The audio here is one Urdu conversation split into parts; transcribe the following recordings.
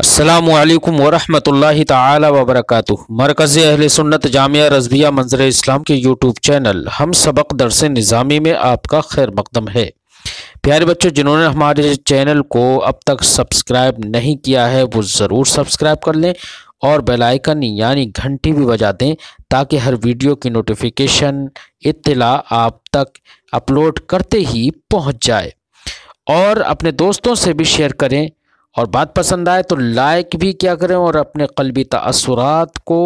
السلام علیکم ورحمۃ اللہ تعالی وبرکاتہ۔ مرکز اہل سنت جامعہ رضویہ منظر اسلام کے یوٹیوب چینل ہم سبق درس نظامی میں آپ کا خیر مقدم ہے۔ پیارے بچوں، جنہوں نے ہمارے چینل کو اب تک سبسکرائب نہیں کیا ہے وہ ضرور سبسکرائب کر لیں اور بیل آئیکن یعنی گھنٹی بھی بجا دیں تاکہ ہر ویڈیو کی نوٹیفیکیشن اطلاع آپ تک اپلوڈ کرتے ہی پہنچ جائے، اور اپنے دوستوں سے بھی شیئر کریں، اور بات پسند آئے تو لائک بھی کیا کریں، اور اپنے قلبی تاثرات کو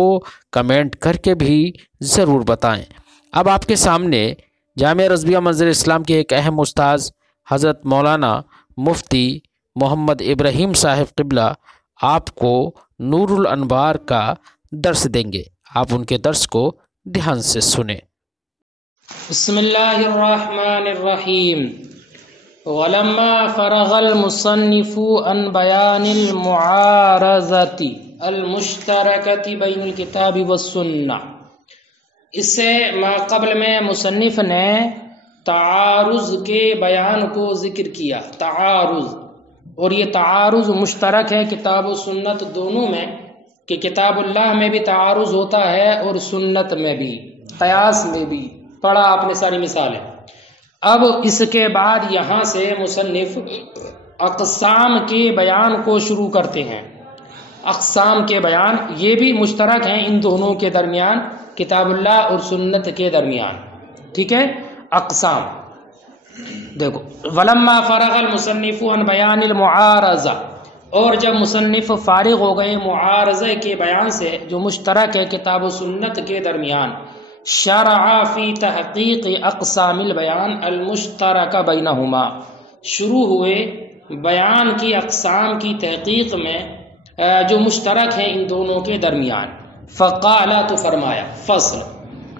کمنٹ کر کے بھی ضرور بتائیں۔ اب آپ کے سامنے جامعہ رضویہ منظر اسلام کے ایک اہم استاذ حضرت مولانا مفتی محمد ابراہیم صاحب قبلہ آپ کو نور الانوار کا درس دیں گے۔ آپ ان کے درس کو دھیان سے سنیں۔ بسم اللہ الرحمن الرحیم۔ ولما فرغ المصنف عن بیان المعارضۃ المشترکۃ بین الکتاب والسنہ، اس سے ما قبل میں مصنف نے تعارض کے بیان کو ذکر کیا۔ تعارض، اور یہ تعارض مشترک ہے کتاب و سنت دونوں میں، کہ کتاب اللہ میں بھی تعارض ہوتا ہے اور سنت میں بھی، قیاس میں بھی، پڑھا آپ نے ساری مثالیں۔ اب اس کے بعد یہاں سے مصنف اقسام کے بیان کو شروع کرتے ہیں۔ اقسام کے بیان یہ بھی مشترک ہیں ان دونوں کے درمیان، کتاب اللہ اور سنت کے درمیان، ٹھیک ہے۔ اقسام دیکھو، ولما فرغ المصنف عن بیان المعارضہ، اور جب مصنف فارغ ہو گئے معارضہ کے بیان سے جو مشترک ہے کتاب و سنت کے درمیان، شرع فی تحقیق اقسام البیان المشترکہ بینہما، شروع ہوئے بیان کی اقسام کی تحقیق میں جو مشترک ہیں ان دونوں کے درمیان۔ فقال، تو فرمایا، فصل،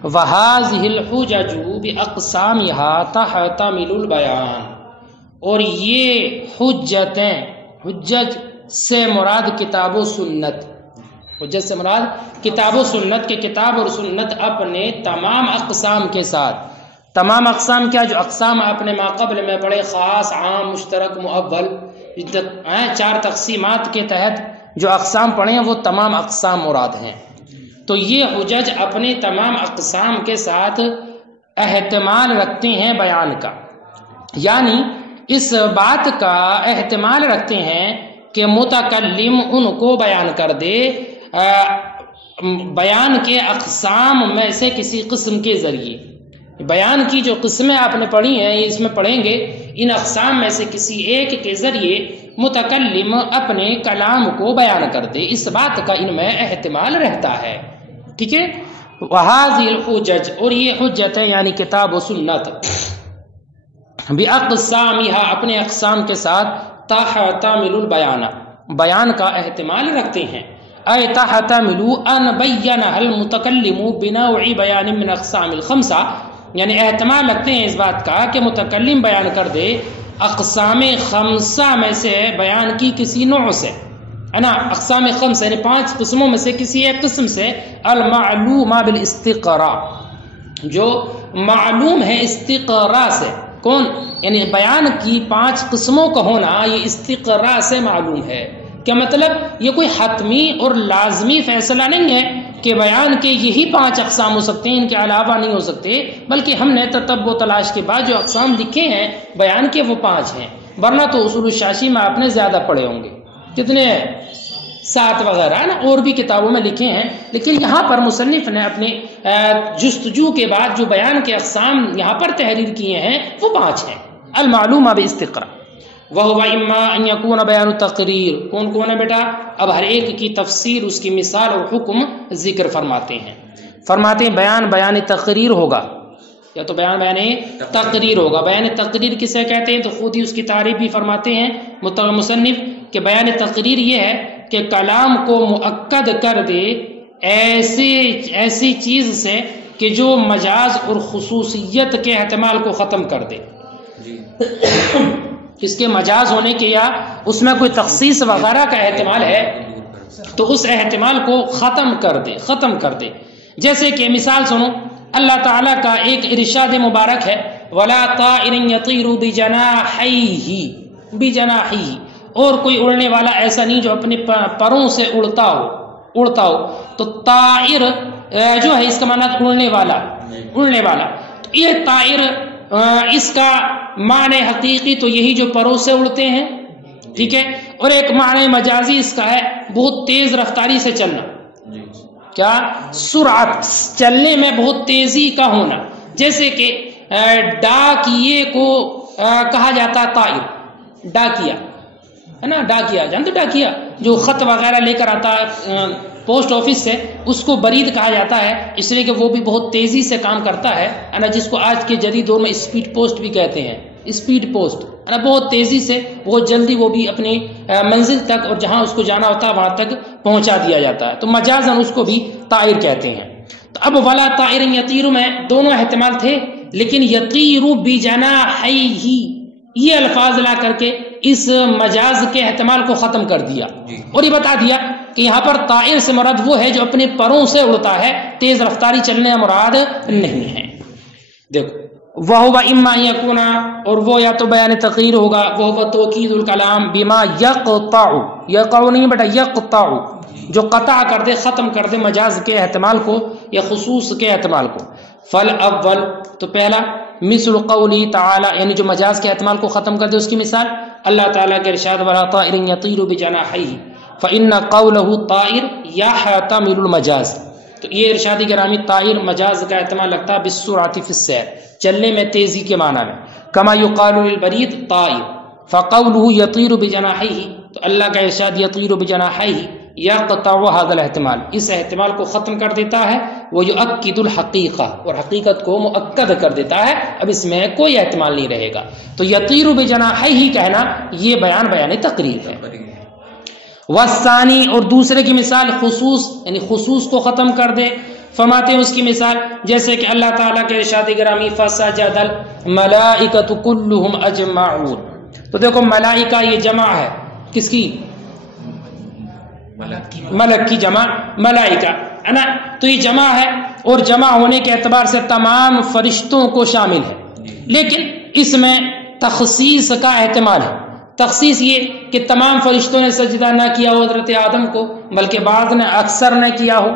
وَهَذِهِ الْحُجَجُ بِأَقْسَامِهَا تَحْتَمِلُ الْبَيَانَ، اور یہ حجتیں، حجت سے مراد کتاب و سنت، حجت سے مراد کتاب و سنت کے کتاب اور سنت اپنے تمام اقسام کے ساتھ، تمام اقسام کیا، جو اقسام آپ نے ما قبل میں پڑھے، خاص، عام، مشترک، مؤول، چار تقسیمات کے تحت جو اقسام پڑھے ہیں وہ تمام اقسام مراد ہیں۔ تو یہ حجج اپنے تمام اقسام کے ساتھ احتمال رکھتے ہیں بیان کا، یعنی اس بات کا احتمال رکھتے ہیں کہ متکلم ان کو بیان کر دے بیان کے اقسام میں سے کسی قسم کے ذریعے۔ بیان کی جو قسمیں آپ نے پڑھی ہیں، اس میں پڑھیں گے، ان اقسام میں سے کسی ایک کے ذریعے متکلم اپنے کلام کو بیان کر دے، اس بات کا ان میں احتمال رہتا ہے، ٹھیک ہے۔ وَهَذِهِ الْحُجَجْ، اور یہ حجت ہے یعنی کتاب و سنت، بِأَقْسَامِهَا، اپنے اقسام کے ساتھ، تَحْتَمِلُ الْبَيَانَ، بیان کا احتمال رکھتے ہیں، اے تحتمل ان بیّنها المتکلم بنوع بیان من اقسام الخمسہ، یعنی احتمال رکھتے ہیں اس بات کا کہ متکلم بیان کر دے اقسام خمسہ میں سے بیان کی کسی نوع سے، ہے نا، اقسام خمسہ یعنی 5 قسموں میں سے کسی ایک قسم سے، المعلومہ بالاستقراء، جو معلوم ہے استقراء سے، کون، یعنی بیان کی 5 قسموں کا ہونا یہ استقراء سے معلوم ہے۔ کیا مطلب، یہ کوئی حتمی اور لازمی فیصلہ نہیں ہے کہ بیان کے یہی 5 اقسام ہو سکتے ہیں، ان کے علاوہ نہیں ہو سکتے، بلکہ ہم نے تتبع و تلاش کے بعد جو اقسام لکھے ہیں بیان کے وہ 5 ہیں، ورنہ تو اصول الشاشی میں آپ نے زیادہ پڑھے ہوں گے، کتنے 7 وغیرہ ہے نا، اور بھی کتابوں میں لکھے ہیں، لیکن یہاں پر مصنف نے اپنے جستجو کے بعد جو بیان کے اقسام یہاں پر تحریر کیے ہیں وہ 5 ہیں۔ المعلومہ باستقراء، وَهُوَ إِمَّا أَن يَكُونَ بَيَانُ التَّقْرِير، کون ہے بیٹا، اب ہر ایک کی تفسیر، اس کی مثال اور حکم ذکر فرماتے ہیں۔ فرماتے ہیں بیان تقریر ہوگا، یا تو بیان تقریر ہوگا۔ بیان تقریر کسے کہتے ہیں، تو خود ہی اس کی تعریف بھی فرماتے ہیں مصنف کہ بیان تقریر یہ ہے کہ کلام کو مؤکد کر دے ایسی چیز سے کہ جو مجاز اور خصوصیت کے احتمال کو ختم کر دے، اس کے مجاز ہونے کے یا اس میں کوئی تخصیص وغیرہ کا احتمال ہے تو اس احتمال کو ختم کر دے۔ جیسے کہ مثال سنو، اللہ تعالیٰ کا ایک ارشاد مبارک ہے، وَلَا طَائِرٍ يَطِيرُ بِجَنَاحَيْهِ، اور کوئی اڑنے والا ایسا نہیں جو اپنے پروں سے اڑتا ہو. تو طائر جو ہے اس کا معنی اڑنے والا. تو یہ طائر اس کا معنی حقیقی تو یہی جو پروں سے اڑتے ہیں، ٹھیک ہے. اور ایک معنی مجازی اس کا ہے بہت تیز رفتاری سے چلنا. کیا؟ سرعت، چلنے میں بہت تیزی کا ہونا. جیسے کہ ڈاکیے کو کہا جاتا ہے طائر. ڈاکیا ہے نا، ڈاکیا جانتے، ڈاکیا جو خط وغیرہ لے کر آتا ہے پوسٹ آفس سے، اس کو برید کہا جاتا ہے، اس لیے کہ وہ بھی بہت تیزی سے کام کرتا ہے نا، جس کو آج کے جدید دور میں اسپیڈ پوسٹ بھی کہتے ہیں. اسپیڈ پوسٹ ہے نا، بہت تیزی سے بہت جلدی وہ بھی اپنی منزل تک اور جہاں اس کو جانا ہوتا ہے وہاں تک پہنچا دیا جاتا ہے. تو مجازاً اس کو بھی طائر کہتے ہیں. تو اب ولا طائر یطیر میں دونوں احتمال تھے، لیکن یطیر بجناحیہ یہ الفاظ لا کر کے اس مجاز کے احتمال کو ختم کر دیا اور یہ بتا دیا کہ یہاں پر طائر سے مراد وہ ہے جو اپنے پروں سے اڑتا ہے، تیز رفتاری چلنے مراد نہیں ہے. دیکھو وَهُوَ إِمَّا يَكُونَ، اور وہ یا تو بیان تقریر ہوگا، وہ توکید الکلام بما یقطع، یقع نہیں بیٹا، یقطع جو قطع کر دے، ختم کر دے مجاز کے احتمال کو یا خصوص کے احتمال کو. فالاول تو پہلا مثل قولی تعالی، یعنی جو مجاز کے احتمال کو ختم کر دے اس کی مثال اللہ تعالیٰ کے ارشاد ولا طائر یطیر بجناحیہ فإن قوله طائر یحتمل المجاز. تو یہ ارشاد گرامی طائر مجاز کا احتمال لگتا ہے بالسرعۃ فی السیر، چلنے میں تیزی کے معنی میں. کما یقال للبرید طائر فقوله یطیر بجناحیہ، تو اللہ کا ارشاد یطیر بجناحیہ یقطع هذا الاحتمال، اس احتمال کو ختم کر دیتا ہے. ویؤکد الحقیقہ، اور حقیقت کو مؤکد کر دیتا ہے، اب اس میں کوئی احتمال نہیں رہے گا. تو یطیر بجناحیہ کہنا یہ بیان تقریر ہے. والثانی، اور دوسرے کی مثال خصوص، یعنی خصوص کو ختم کر دے. فرماتے ہیں اس کی مثال جیسے کہ اللہ تعالیٰ کے ارشاد گرامی فسجد الملائکۃ کلہم اجمعون. تو دیکھو ملائکہ یہ جمع ہے کس کی؟ ملک کی جمع ملائکہ ہے نا. تو یہ جمع ہے اور جمع ہونے کے اعتبار سے تمام فرشتوں کو شامل ہے، لیکن اس میں تخصیص کا احتمال ہے. تخصیص یہ کہ تمام فرشتوں نے سجدہ نہ کیا ہو حضرت آدم کو، بلکہ بعض نے اکثر نے کیا ہو،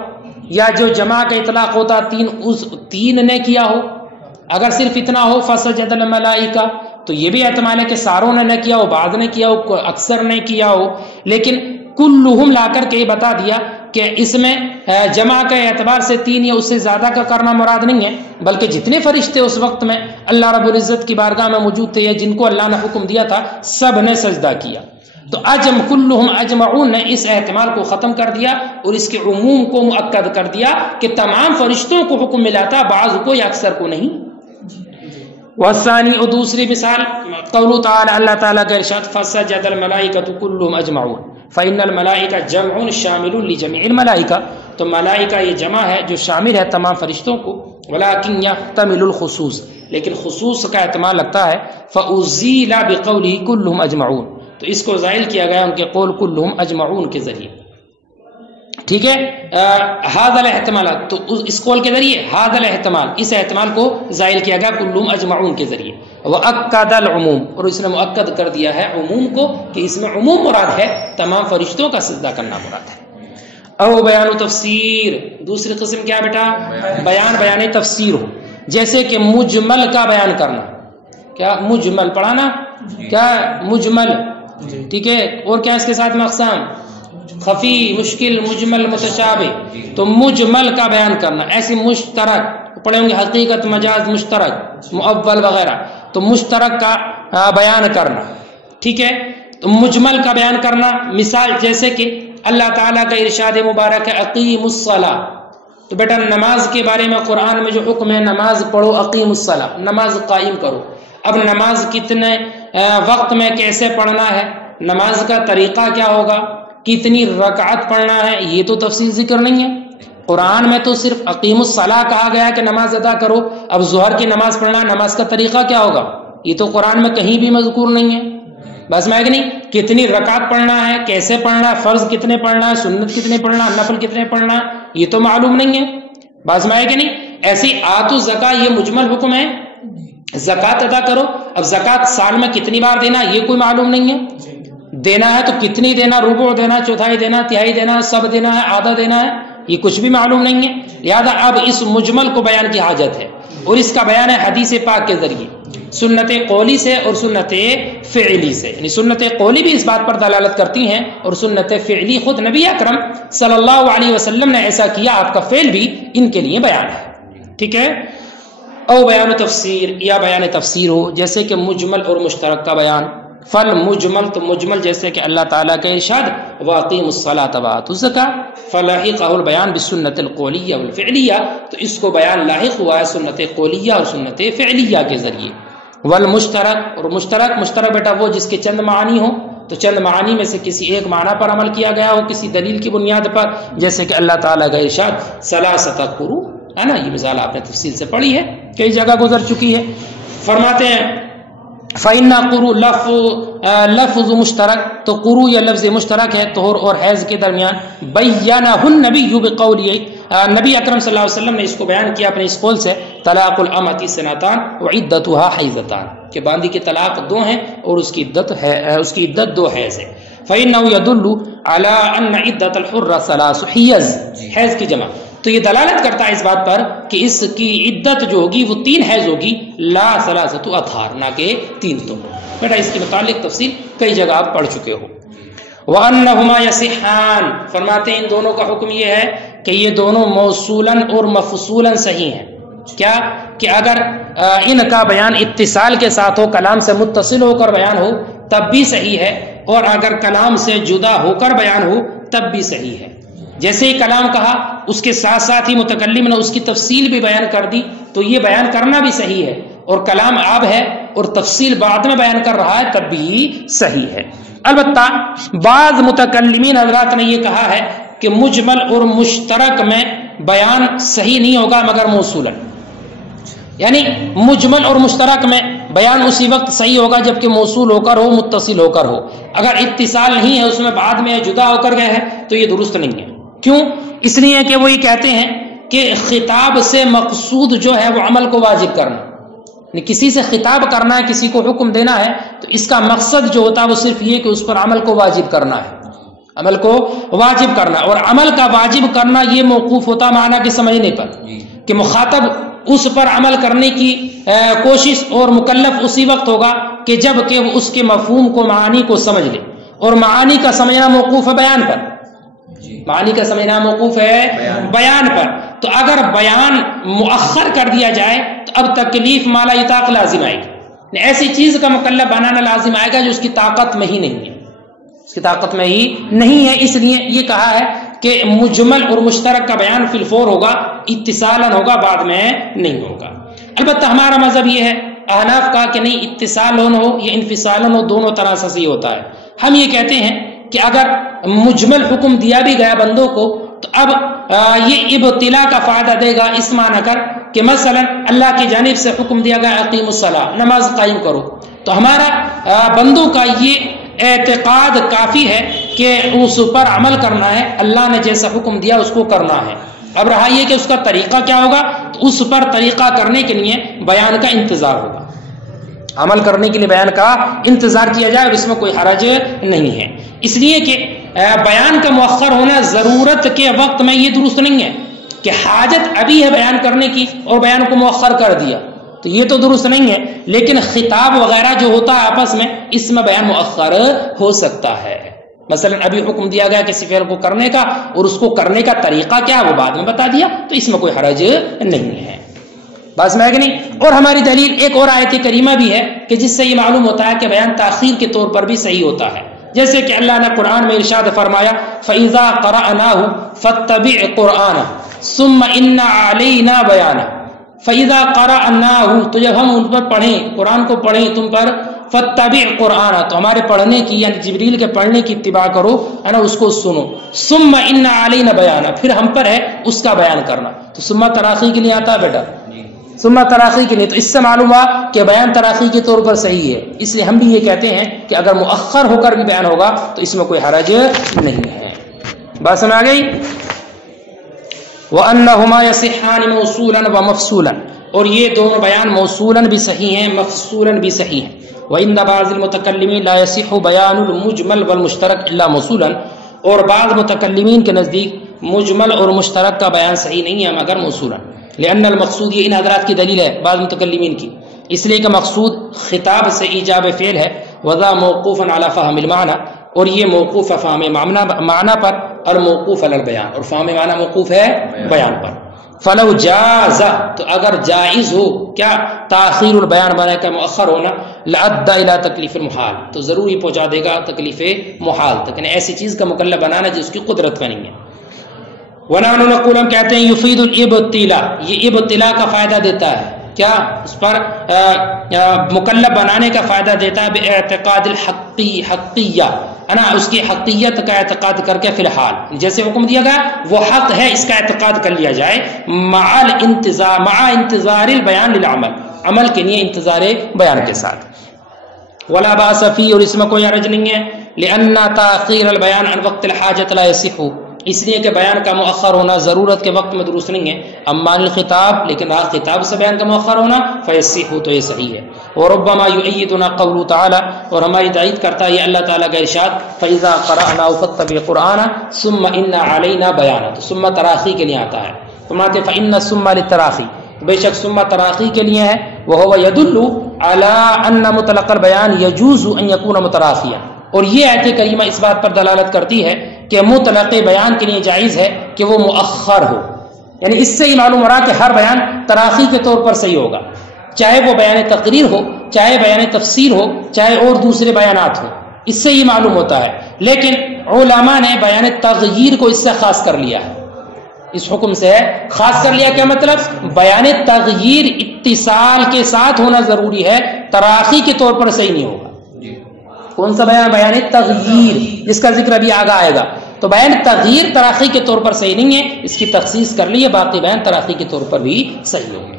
یا جو جمع کا اطلاق ہوتا تین نے کیا ہو. اگر صرف اتنا ہو فسجد الملائکہ تو یہ بھی احتمال ہے کہ ساروں نے نہ کیا ہو، بعض نے کیا ہو، اکثر نے کیا ہو. لیکن کلہم لا کر کے یہ بتا دیا کہ اس میں جمع کے اعتبار سے تین یا اس سے زیادہ کا کرنا مراد نہیں ہے، بلکہ جتنے فرشتے اس وقت میں اللہ رب العزت کی بارگاہ میں موجود تھے یا جن کو اللہ نے حکم دیا تھا سب نے سجدہ کیا. تو کلہم اجمعون نے اس احتمال کو ختم کر دیا اور اس کے عموم کو مؤکد کر دیا کہ تمام فرشتوں کو حکم ملا تھا، بعض کو یا اکثر کو نہیں. والثانی، اور دوسری مثال قول تعالی اللہ تعالیٰ کا ارشاد فسجد الملائکۃ کلہم اجمعون فإن الملائکہ جمع شامل لجميع الملائکہ. تو ملائکہ یہ جمع ہے جو شامل ہے تمام فرشتوں کو. ولكن يحتمل الخصوص، لیکن خصوص کا احتمال لگتا ہے. فأزیل بقوله كلهم اجمعون، تو اس کو زائل کیا گیا ان کے قول كلهم اجمعون کے ذریعے. ٹھیک ہے، هذا الاحتمالات، تو اس قول کے ذریعے هذا الاحتمال، اس احتمال کو زائل کیا گیا كلهم اجمعون کے ذریعے. وأکد العموم، اور اس نے مؤکد کر دیا ہے عموم کو کہ اس میں عموم مراد ہے، تمام فرشتوں کا سجدہ کرنا مراد ہے. او بیان و تفسیر، دوسری قسم کیا بیٹا؟ بیان تفسیر ہو، جیسے کہ مجمل کا بیان کرنا. کیا مجمل پڑھانا؟ کیا مجمل، ٹھیک ہے. اور کیا اس کے ساتھ میں اقسام؟ خفی، مشکل، مجمل، متشابہ. تو مجمل کا بیان کرنا، ایسی مشترک پڑھیں گے حقیقت، مجاز، مشترک، مؤول وغیرہ. تو مشترک کا بیان کرنا، ٹھیک ہے. تو مجمل کا بیان کرنا مثال جیسے کہ اللہ تعالیٰ کا ارشاد مبارک ہے اقیم الصلاۃ. تو بیٹا نماز کے بارے میں قرآن میں جو حکم ہے نماز پڑھو، اقیم الصلاۃ، نماز قائم کرو. اب نماز کتنے وقت میں کیسے پڑھنا ہے، نماز کا طریقہ کیا ہوگا، کتنی رکعت پڑھنا ہے، یہ تو تفصیل ذکر نہیں ہے. قرآن میں تو صرف اقیم الصلاۃ کہا گیا کہ نماز ادا کرو. اب ظہر کی نماز پڑھنا، نماز کا طریقہ کیا ہوگا، یہ تو قرآن میں کہیں بھی مذکور نہیں ہے. بس میں کہ نہیں، کتنی رکعت پڑھنا ہے، کیسے پڑھنا ہے، فرض کتنے پڑھنا ہے، سنت کتنے پڑھنا ہے، نفل کتنے پڑھنا ہے، یہ تو معلوم نہیں ہے. بس میں کہ نہیں، ایسی آت الزکا یہ مجمل حکم ہے، زکات ادا کرو. اب زکات سال میں کتنی بار دینا یہ کوئی معلوم نہیں ہے. دینا ہے تو کتنی دینا، ربع دینا، چوتھائی دینا، تہائی دینا، سب دینا ہے، آدھا دینا ہے، یہ کچھ بھی معلوم نہیں ہے. لہذا اب اس مجمل کو بیان کی حاجت ہے، اور اس کا بیان ہے حدیث پاک کے ذریعے، سنت قولی سے اور سنت فعلی سے. یعنی سنت قولی بھی اس بات پر دلالت کرتی ہیں، اور سنت فعلی خود نبی اکرم صلی اللہ علیہ وسلم نے ایسا کیا، آپ کا فعل بھی ان کے لیے بیان ہے. ٹھیک ہے. او بیان تفسیر، یا بیان تفسیر ہو، جیسے کہ مجمل اور مشترک کا بیان. فل مجمل، تو مجمل جیسے کہ اللہ تعالیٰ کا ارشاد واقیموا الصلاۃ وآتوا الزکاۃ فلاحقہ البیان بالسنت القولیہ والفعلیہ، تو اس کو بیان لاحق ہوا ہے سنت قولیہ اور سنت فعلیہ کے ذریعے. والمشترک، اور مشترک بیٹا وہ جس کے چند معانی ہوں، تو چند معانی میں سے کسی ایک معنی پر عمل کیا گیا ہو کسی دلیل کی بنیاد پر، جیسے کہ اللہ تعالیٰ کا ارشاد ثلاثۃ قروء ہے نا، یہ مثال آپ نے تفصیل سے پڑھی ہے، کئی جگہ گزر چکی ہے. فرماتے ہیں فَإِنَّ قُرُّ لفظ مشترک، تو قروء یا لفظ مشترک ہے طہور اور حیض کے درمیان. بَيَّنَهُ النَّبِيُّ بِقَوْلِهِ، نبی اکرم صلی اللہ علیہ وسلم نے اس کو بیان کیا اپنے اس قول سے، طلاق الامۃ سنتان وعدتها حیضتان، کہ باندی کے طلاق 2 ہیں اور اس کی عدت 2 حیض ہے. فَإِنَّهُ يَدُلُّ عَلَىٰ أَنَّ عِدَّةَ الْحُرَّةِ 3 حیض، حیض کی جمع، تو یہ دلالت کرتا ہے اس بات پر کہ اس کی عدت جو ہوگی وہ 3 حیض ہوگی، لا 3 اطہار، نہ کہ 3 تو. بیٹا اس کے متعلق تفصیل کئی جگہ آپ پڑھ چکے ہو. وَأَنَّهُمَا يَصِحَّانِ، فرماتے ہیں ان دونوں کا حکم یہ ہے کہ یہ دونوں موصولاً اور مفصولاً صحیح ہیں. کیا کہ اگر ان کا بیان اتصال کے ساتھ ہو، کلام سے متصل ہو کر بیان ہو تب بھی صحیح ہے، اور اگر کلام سے جدا ہو کر بیان ہو تب بھی صحیح ہے. جیسے ہی کلام کہا اس کے ساتھ ساتھ ہی متکلم نے اس کی تفصیل بھی بیان کر دی، تو یہ بیان کرنا بھی صحیح ہے، اور کلام اب ہے اور تفصیل بعد میں بیان کر رہا ہے تب بھی صحیح ہے. البتہ بعض متکلمین حضرات نے یہ کہا ہے کہ مجمل اور مشترک میں بیان صحیح نہیں ہوگا مگر موصولا، یعنی مجمل اور مشترک میں بیان اسی وقت صحیح ہوگا جبکہ موصول ہو کر ہو، متصل ہو کر ہو. اگر اتصال نہیں ہے اس میں بعد میں جدا ہو کر گئے ہیں تو یہ درست نہیں ہے. کیوں؟ اس لیے کہ وہ یہ کہتے ہیں کہ خطاب سے مقصود جو ہے وہ عمل کو واجب کرنا، یعنی کسی سے خطاب کرنا ہے، کسی کو حکم دینا ہے، تو اس کا مقصد جو ہوتا ہے وہ صرف یہ کہ اس پر عمل کو واجب کرنا ہے، عمل کو واجب کرنا. اور عمل کا واجب کرنا یہ موقوف ہوتا معنی کے سمجھنے پر، کہ مخاطب اس پر عمل کرنے کی کوشش اور مکلف اسی وقت ہوگا کہ جب کہ وہ اس کے مفہوم کو، معانی کو سمجھ لے. اور معانی کا سمجھنا موقوف ہے بیان پر، معانی کا سمجھنا موقوف ہے بیان پر. تو اگر بیان مؤخر کر دیا جائے تو اب تکلیف مالا اطاق لازم آئے گی، ایسی چیز کا مکلف بنانا لازم آئے گا جو اس کی طاقت میں ہی نہیں ہے، اس کی طاقت میں ہی نہیں ہے. اس لیے یہ کہا ہے کہ مجمل اور مشترک کا بیان فی الفور ہوگا، اتصالاً ہوگا، بعد میں نہیں ہوگا. البتہ ہمارا مذہب یہ ہے احناف کا کہ نہیں، اتصال ہو یا انفصالاً ہو دونوں طرح سے صحیح ہوتا ہے. ہم یہ کہتے ہیں کہ اگر مجمل حکم دیا بھی گیا بندوں کو تو اب یہ ابتلا کا فائدہ دے گا، اس معنی کر کہ مثلا اللہ کی جانب سے حکم دیا گیا اقیم الصلاۃ، نماز قائم کرو، تو ہمارا بندوں کا یہ اعتقاد کافی ہے کہ اس پر عمل کرنا ہے، اللہ نے جیسا حکم دیا اس کو کرنا ہے. اب رہا یہ کہ اس کا طریقہ کیا ہوگا، تو اس پر طریقہ کرنے کے لیے بیان کا انتظار ہوگا، عمل کرنے کے لیے بیان کا انتظار کیا جائے، اور اس میں کوئی حرج نہیں ہے. اس لیے کہ بیان کا مؤخر ہونا ضرورت کے وقت میں یہ درست نہیں ہے کہ حاجت ابھی ہے بیان کرنے کی اور بیان کو مؤخر کر دیا، تو یہ تو درست نہیں ہے. لیکن خطاب وغیرہ جو ہوتا ہے آپس میں، اس میں بیان مؤخر ہو سکتا ہے. مثلا ابھی حکم دیا گیا کسی فعل کو کرنے کا اور اس کو کرنے کا طریقہ کیا وہ بعد میں بتا دیا، تو اس میں کوئی حرج نہیں ہے. بس میں کہ نہیں. اور ہماری دلیل ایک اور آیت کریمہ بھی ہے کہ جس سے یہ معلوم ہوتا ہے کہ بیان تاخیر کے طور پر بھی صحیح ہوتا ہے. جیسے کہ اللہ نے قرآن میں ارشاد فرمایا فَإِذَا قَرَأْنَاهُ فَاتَّبِعْ قُرْآنَهُ ثُمَّ إِنَّ عَلَيْنَا بَيَانَهُ. فَإِذَا قَرَأْنَاهُ، تو جب ہم ان پر پڑھیں، قرآن کو پڑھیں تم پر، فَاتَّبِعْ قُرْآنَهُ، تو ہمارے پڑھنے کی یعنی جبریل کے پڑھنے کی اتباع کرو، ہے نا، اس کو سنو. ثُمَّ إِنَّ عَلَيْنَا بَيَانَهُ، پھر ہم پر ہے اس کا بیان کرنا. تو ثم تراخی کے لیے آتا ہے بیٹا، ثم تراخی کے لیے، تو اس سے معلوم ہوا کہ بیان تراخی کے طور پر صحیح ہے. اس لیے ہم بھی یہ کہتے ہیں کہ اگر مؤخر ہو کر بھی بیان ہوگا تو اس میں کوئی حرج نہیں ہے. بات سمجھ آ گئی. وَأَنَّهُمَا يَصِحَّانِ مَوْصُولًا وَمَفْصُولًا، اور یہ دونوں بیان موصولاً بھی صحیح ہیں، مفصولاً بھی صحیح ہیں. وَإِنَّ بَعْضِ الْمُتَكَلِّمِينَ لَا يَصِحُّ بَيَانُ الْمُجْمَلِ وَالْمُشْتَرَكِ إِلَّا مَوْصُولًا، اور بعض متکلمین کے نزدیک مجمل اور مشترک کا بیان صحیح نہیں ہے مگر موصولا، لأن المقصود، یہ ان حضرات کی دلیل ہے بعض متکلمین کی، اس لیے کہ مقصود خطاب سے ایجاب فعل ہے، وذا موقوف علی فہم المعنی، اور یہ موقوف ہے فہم معنی پر، اور موقوف علی البیان، اور فہم معنی موقوف ہے بیان پر۔ فلو جاز، تو اگر جائز ہو کیا تاخیر البیان بنا کا مؤخر ہونا، لأدى الى تکلیف المحال، تو ضرور ہی پہنچا دے گا تکلیف محال تک، یعنی ایسی چیز کا مکلف بنانا جس کی قدرت میں نہیں ہے۔ ونحن نقول، ہم کہتے ہیں یفید الابتلاء، یہ ابتلاء کا فائدہ دیتا ہے، کیا اس پر مکلف بنانے کا فائدہ دیتا ہے، باعتقاد حقیہ، ہے نا، اس کی حقیت کا اعتقاد کر کے فی الحال جیسے حکم دیا گیا وہ حق ہے، اس کا اعتقاد کر لیا جائے، مع انتظار البیان للعمل، عمل کے لیے انتظار بیان کے ساتھ۔ ولا باس فی، اور اس میں کوئی حرج نہیں ہے، لأن تاخیر البیان عن وقت الحاجۃ لا یصح، اس لیے کہ بیان کا مؤخر ہونا ضرورت کے وقت میں درست نہیں ہے، اما الخطاب، لیکن خطاب سے بیان کا مؤخر ہونا فیصح، تو یہ صحیح ہے۔ وربما یؤیدنا قوله تعالی، اور ہماری تائید کرتا ہے یہ اللہ تعالیٰ کا ارشاد، فاذا قرأناه فاتبع قرآنہ ثم ان علینا بیانہ، تو ثم تراخی کے لیے آتا ہے، فرماتے فان ثم للتراخی، بے شک ثم تراخی کے لیے ہے، وهو يدل على ان مطلق البیان يجوز ان يكون متراخیا، اور یہ آیت کریمہ اس بات پر دلالت کرتی ہے کہ مطلق بیان کے لیے جائز ہے کہ وہ مؤخر ہو، یعنی اس سے ہی معلوم ہو رہا کہ ہر بیان تراخی کے طور پر صحیح ہوگا، چاہے وہ بیان تقریر ہو، چاہے بیان تفسیر ہو، چاہے اور دوسرے بیانات ہوں، اس سے ہی معلوم ہوتا ہے۔ لیکن علماء نے بیان تغییر کو اس سے خاص کر لیا ہے، اس حکم سے خاص کر لیا، کیا مطلب؟ بیان تغییر اتصال کے ساتھ ہونا ضروری ہے، تراخی کے طور پر صحیح نہیں ہوگا۔ کون سا بیان؟ بیان تغییر، جس کا ذکر ابھی آگے آئے گا۔ تو بیان تغییر تراخی کے طور پر صحیح نہیں ہے، اس کی تخصیص کر لی ہے، باقی بیان تراخی کے طور پر بھی صحیح ہوگا۔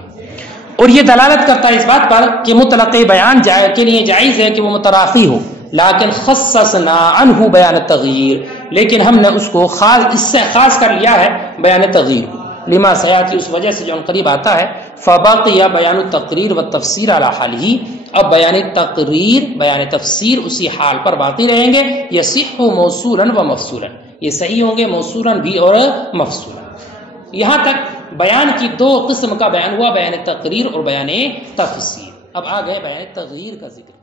اور یہ دلالت کرتا ہے اس بات پر کہ مطلق بیان کے لیے جائز ہے کہ وہ متراخی ہو، لیکن خصصنا عنہ بیان تغییر، لیکن ہم نے اس کو اس سے خاص کر لیا ہے بیان تغییر، لما سیاتی، اس وجہ سے جو قریب آتا ہے، فبقی بیان التقریر والتفسیر علی حالہ، اب بیان تقریر بیان تفسیر اسی حال پر باقی رہیں گے، یصح موصولا و مفصولا، یہ صحیح ہوں گے موصولا بھی اور مفصولا۔ یہاں تک بیان کی دو قسم کا بیان ہوا، بیان تقریر اور بیان تفسیر۔ اب آ گئے بیان تغییر کا ذکر۔